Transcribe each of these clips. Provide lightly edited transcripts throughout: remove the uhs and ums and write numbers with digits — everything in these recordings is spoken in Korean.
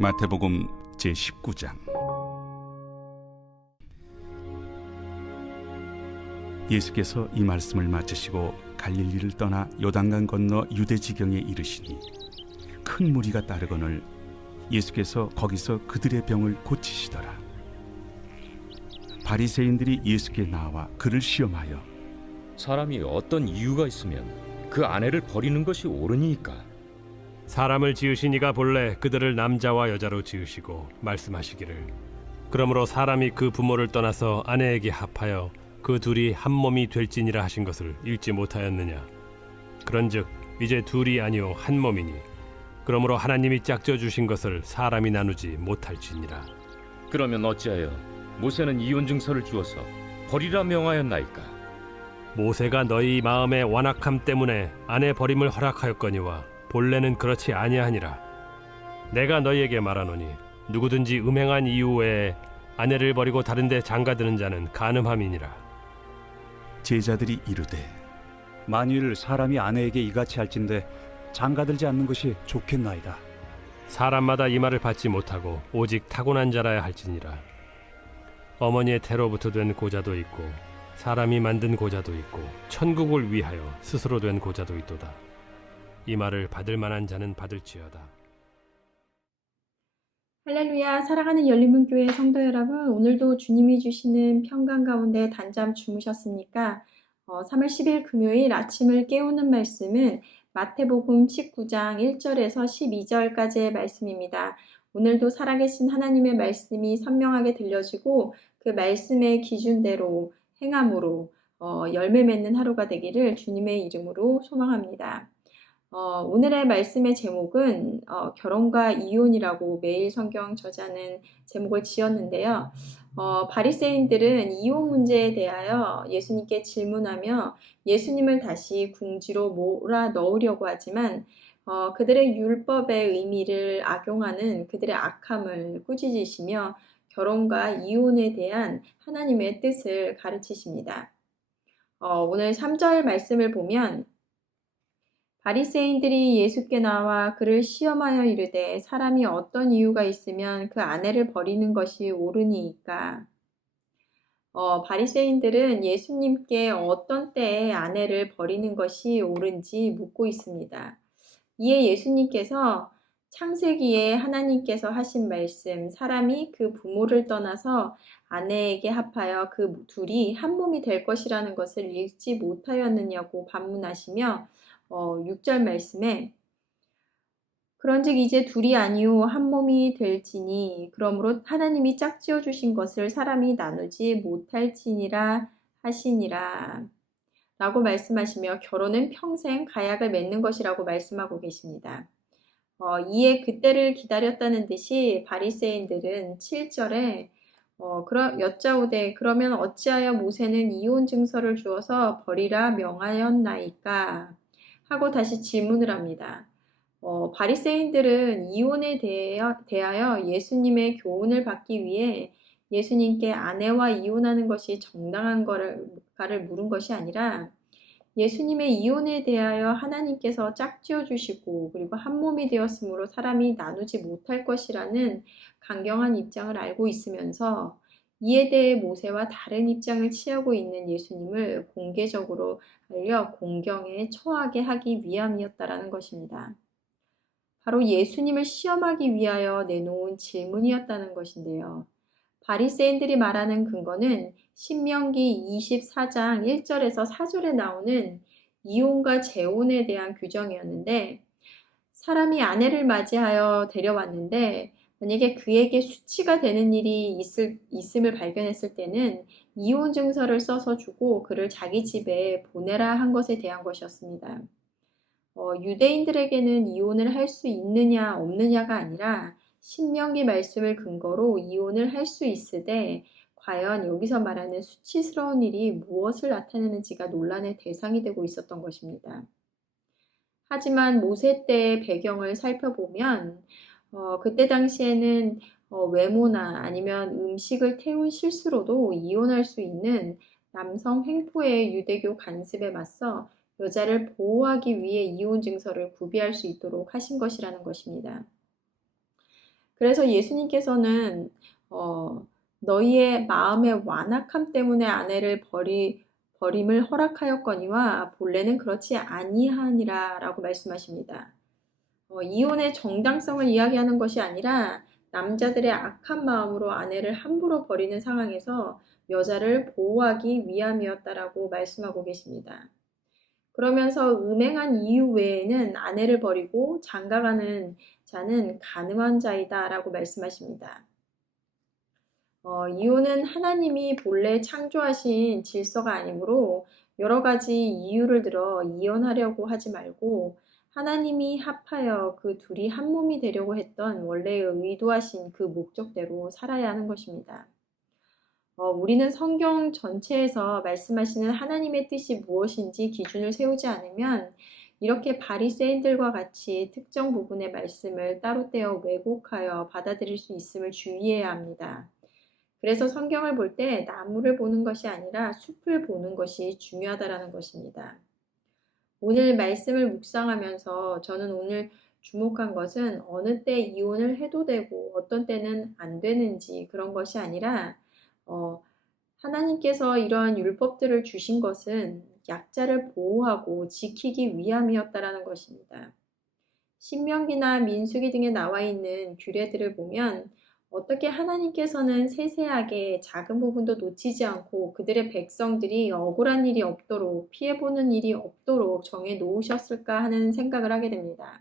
마태복음 제19장. 예수께서 이 말씀을 마치시고 갈릴리를 떠나 요단강 건너 유대 지경에 이르시니 큰 무리가 따르거늘 예수께서 거기서 그들의 병을 고치시더라. 바리새인들이 예수께 나와 그를 시험하여 사람이 어떤 이유가 있으면 그 아내를 버리는 것이 옳으니까? 사람을 지으신 이가 본래 그들을 남자와 여자로 지으시고 말씀하시기를 그러므로 사람이 그 부모를 떠나서 아내에게 합하여 그 둘이 한 몸이 될지니라 하신 것을 읽지 못하였느냐. 그런즉 이제 둘이 아니요 한 몸이니 그러므로 하나님이 짝져 주신 것을 사람이 나누지 못할지니라. 그러면 어찌하여 모세는 이혼 증서를 주어서 버리라 명하였나이까? 모세가 너희 마음의 완악함 때문에 아내 버림을 허락하였거니와 본래는 그렇지 아니하니라. 내가 너희에게 말하노니 누구든지 음행한 이유 외에 아내를 버리고 다른 데 장가드는 자는 간음함이니라. 제자들이 이르되 만일 사람이 아내에게 이같이 할진대 장가들지 않는 것이 좋겠나이다. 사람마다 이 말을 받지 못하고 오직 타고난 자라야 할지니라. 어머니의 태로부터 된 고자도 있고 사람이 만든 고자도 있고 천국을 위하여 스스로 된 고자도 있도다. 이 말을 받을 만한 자는 받을지어다. 할렐루야. 사랑하는 열린문교회 성도 여러분, 오늘도 주님이 주시는 평강 가운데 단잠 주무셨습니까? 3월 10일 금요일 아침을 깨우는 말씀은 마태복음 19장 1절에서 12절까지의 말씀입니다. 오늘도 살아계신 하나님의 말씀이 선명하게 들려지고 그 말씀의 기준대로 행함으로 열매 맺는 하루가 되기를 주님의 이름으로 소망합니다. 오늘의 말씀의 제목은 결혼과 이혼이라고 매일 성경 저자는 제목을 지었는데요. 바리새인들은 이혼 문제에 대하여 예수님께 질문하며 예수님을 다시 궁지로 몰아 넣으려고 하지만 그들의 율법의 의미를 악용하는 그들의 악함을 꾸짖으시며 결혼과 이혼에 대한 하나님의 뜻을 가르치십니다. 오늘 3절 말씀을 보면 바리새인들이 예수께 나와 그를 시험하여 이르되 사람이 어떤 이유가 있으면 그 아내를 버리는 것이 옳으니이까. 바리새인들은 예수님께 어떤 때에 아내를 버리는 것이 옳은지 묻고 있습니다. 이에 예수님께서 창세기에 하나님께서 하신 말씀, 사람이 그 부모를 떠나서 아내에게 합하여 그 둘이 한 몸이 될 것이라는 것을 읽지 못하였느냐고 반문하시며 6절 말씀에 그런즉 이제 둘이 아니요 한 몸이 될지니 그러므로 하나님이 짝지어 주신 것을 사람이 나누지 못할지니라 하시니라 라고 말씀하시며 결혼은 평생 가약을 맺는 것이라고 말씀하고 계십니다. 이에 그때를 기다렸다는 듯이 바리새인들은 7절에 여짜오되 그러면 어찌하여 모세는 이혼 증서를 주어서 버리라 명하였나이까 하고 다시 질문을 합니다. 바리새인들은 이혼에 대하여 예수님의 교훈을 받기 위해 예수님께 아내와 이혼하는 것이 정당한가를 물은 것이 아니라 예수님의 이혼에 대하여 하나님께서 짝지어 주시고 그리고 한 몸이 되었으므로 사람이 나누지 못할 것이라는 강경한 입장을 알고 있으면서 이에 대해 모세와 다른 입장을 취하고 있는 예수님을 공개적으로 알려 공경에 처하게 하기 위함이었다라는 것입니다. 바로 예수님을 시험하기 위하여 내놓은 질문이었다는 것인데요. 바리새인들이 말하는 근거는 신명기 24장 1절에서 4절에 나오는 이혼과 재혼에 대한 규정이었는데 사람이 아내를 맞이하여 데려왔는데 만약에 그에게 수치가 되는 일이 있음을 발견했을 때는 이혼 증서를 써서 주고 그를 자기 집에 보내라 한 것에 대한 것이었습니다. 유대인들에게는 이혼을 할 수 있느냐 없느냐가 아니라 신명기 말씀을 근거로 이혼을 할 수 있으되 과연 여기서 말하는 수치스러운 일이 무엇을 나타내는지가 논란의 대상이 되고 있었던 것입니다. 하지만 모세 때의 배경을 살펴보면 그때 당시에는 외모나 아니면 음식을 태운 실수로도 이혼할 수 있는 남성 횡포의 유대교 간습에 맞서 여자를 보호하기 위해 이혼 증서를 구비할 수 있도록 하신 것이라는 것입니다. 그래서 예수님께서는 너희의 마음의 완악함 때문에 아내를 버림을 허락하였거니와 본래는 그렇지 아니하니라 라고 말씀하십니다. 이혼의 정당성을 이야기하는 것이 아니라 남자들의 악한 마음으로 아내를 함부로 버리는 상황에서 여자를 보호하기 위함이었다라고 말씀하고 계십니다. 그러면서 음행한 이유 외에는 아내를 버리고 장가가는 자는 간음한 자이다 라고 말씀하십니다. 이혼은 하나님이 본래 창조하신 질서가 아니므로 여러 가지 이유를 들어 이혼하려고 하지 말고 하나님이 합하여 그 둘이 한 몸이 되려고 했던 원래 의도하신 그 목적대로 살아야 하는 것입니다. 우리는 성경 전체에서 말씀하시는 하나님의 뜻이 무엇인지 기준을 세우지 않으면 이렇게 바리새인들과 같이 특정 부분의 말씀을 따로 떼어 왜곡하여 받아들일 수 있음을 주의해야 합니다. 그래서 성경을 볼 때 나무를 보는 것이 아니라 숲을 보는 것이 중요하다라는 것입니다. 오늘 말씀을 묵상하면서 저는 오늘 주목한 것은 어느 때 이혼을 해도 되고 어떤 때는 안 되는지 그런 것이 아니라 하나님께서 이러한 율법들을 주신 것은 약자를 보호하고 지키기 위함이었다라는 것입니다. 신명기나 민수기 등에 나와 있는 규례들을 보면 어떻게 하나님께서는 세세하게 작은 부분도 놓치지 않고 그들의 백성들이 억울한 일이 없도록 피해보는 일이 없도록 정해 놓으셨을까 하는 생각을 하게 됩니다.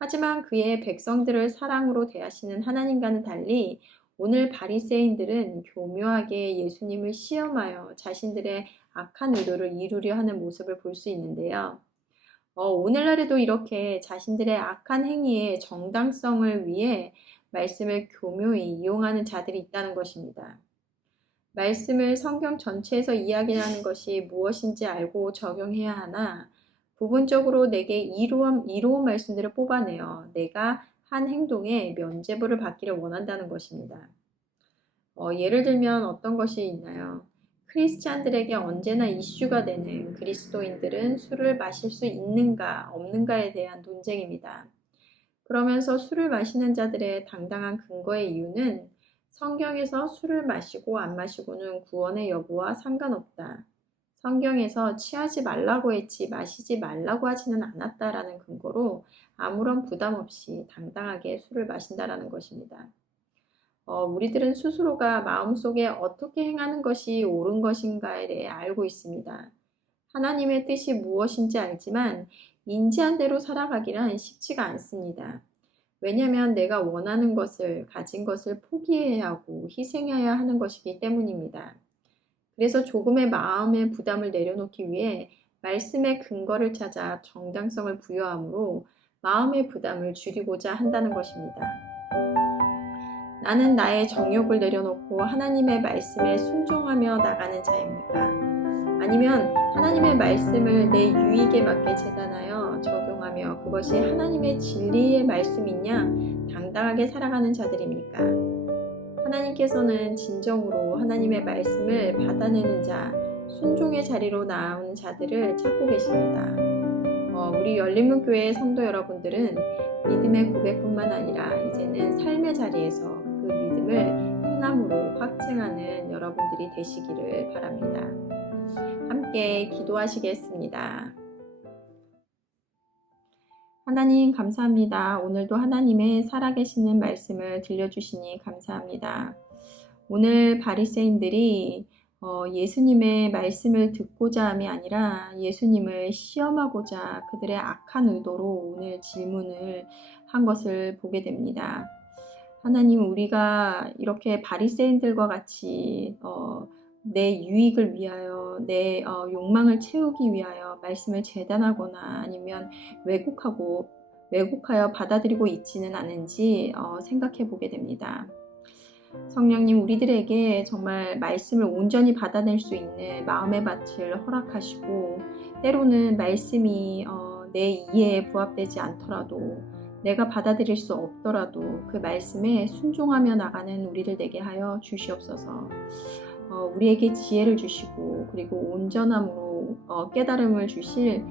하지만 그의 백성들을 사랑으로 대하시는 하나님과는 달리 오늘 바리새인들은 교묘하게 예수님을 시험하여 자신들의 악한 의도를 이루려 하는 모습을 볼 수 있는데요. 오늘날에도 이렇게 자신들의 악한 행위의 정당성을 위해 말씀을 교묘히 이용하는 자들이 있다는 것입니다. 말씀을 성경 전체에서 이야기하는 것이 무엇인지 알고 적용해야 하나 부분적으로 내게 이로운 말씀들을 뽑아내어 내가 한 행동에 면죄부를 받기를 원한다는 것입니다. 예를 들면 어떤 것이 있나요? 크리스찬들에게 언제나 이슈가 되는 그리스도인들은 술을 마실 수 있는가 없는가에 대한 논쟁입니다. 그러면서 술을 마시는 자들의 당당한 근거의 이유는 성경에서 술을 마시고 안 마시고는 구원의 여부와 상관없다. 성경에서 취하지 말라고 했지 마시지 말라고 하지는 않았다라는 근거로 아무런 부담 없이 당당하게 술을 마신다라는 것입니다. 우리들은 스스로가 마음속에 어떻게 행하는 것이 옳은 것인가에 대해 알고 있습니다. 하나님의 뜻이 무엇인지 알지만 인지한 대로 살아가기란 쉽지가 않습니다. 왜냐하면 내가 원하는 것을, 가진 것을 포기해야 하고 희생해야 하는 것이기 때문입니다. 그래서 조금의 마음의 부담을 내려놓기 위해 말씀의 근거를 찾아 정당성을 부여함으로 마음의 부담을 줄이고자 한다는 것입니다. 나는 나의 정욕을 내려놓고 하나님의 말씀에 순종하며 나가는 자입니까? 아니면 하나님의 말씀을 내 유익에 맞게 재단하여 적용하며 그것이 하나님의 진리의 말씀이냐 당당하게 살아가는 자들입니까? 하나님께서는 진정으로 하나님의 말씀을 받아내는 자, 순종의 자리로 나오는 자들을 찾고 계십니다. 우리 열린문교회 성도 여러분들은 믿음의 고백뿐만 아니라 이제는 삶의 자리에서 그 믿음을 행함으로 확증하는 여러분들이 되시기를 바랍니다. 함께 기도하시겠습니다. 하나님 감사합니다. 오늘도 하나님의 살아계시는 말씀을 들려주시니 감사합니다. 오늘 바리새인들이 예수님의 말씀을 듣고자 함이 아니라 예수님을 시험하고자 그들의 악한 의도로 오늘 질문을 한 것을 보게 됩니다. 하나님, 우리가 이렇게 바리새인들과 같이 내 유익을 위하여 내 욕망을 채우기 위하여 말씀을 재단하거나 아니면 왜곡하여 받아들이고 있지는 않은지 생각해 보게 됩니다. 성령님, 우리들에게 정말 말씀을 온전히 받아낼 수 있는 마음의 밭을 허락하시고 때로는 말씀이 내 이해에 부합되지 않더라도 내가 받아들일 수 없더라도 그 말씀에 순종하며 나가는 우리들 되게 하여 주시옵소서. 우리에게 지혜를 주시고 그리고 온전함으로 깨달음을 주실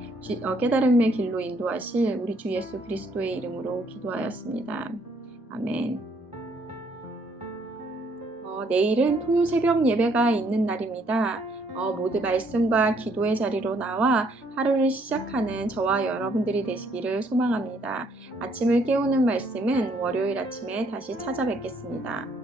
깨달음의 길로 인도하실 우리 주 예수 그리스도의 이름으로 기도하였습니다. 아멘. 내일은 토요 새벽 예배가 있는 날입니다. 모두 말씀과 기도의 자리로 나와 하루를 시작하는 저와 여러분들이 되시기를 소망합니다. 아침을 깨우는 말씀은 월요일 아침에 다시 찾아뵙겠습니다.